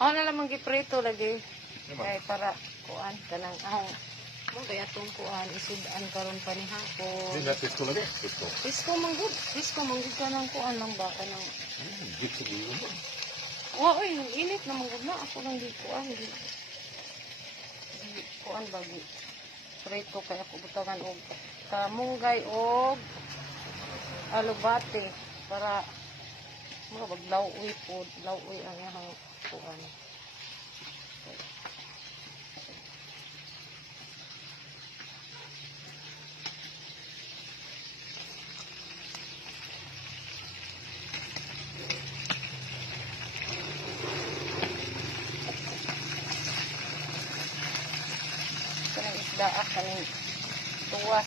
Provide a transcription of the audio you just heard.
Ano na lamang giprito lagi. Kay para kuan kanang mo kaya tong kuan isudan karon pa ni hapon. Hindi na pisto lagi. Pisto. Pisko manggod kanang kuan lang ba kanang Git sa gulo mo. oy, init na manggod na ako lang di kuan di kuan bagi. Prito kaya ako butangan og kamunggay og alubate para mga baglaw-uy po, law-uy ang yahang kuan. Kanang isda kaning tuwas.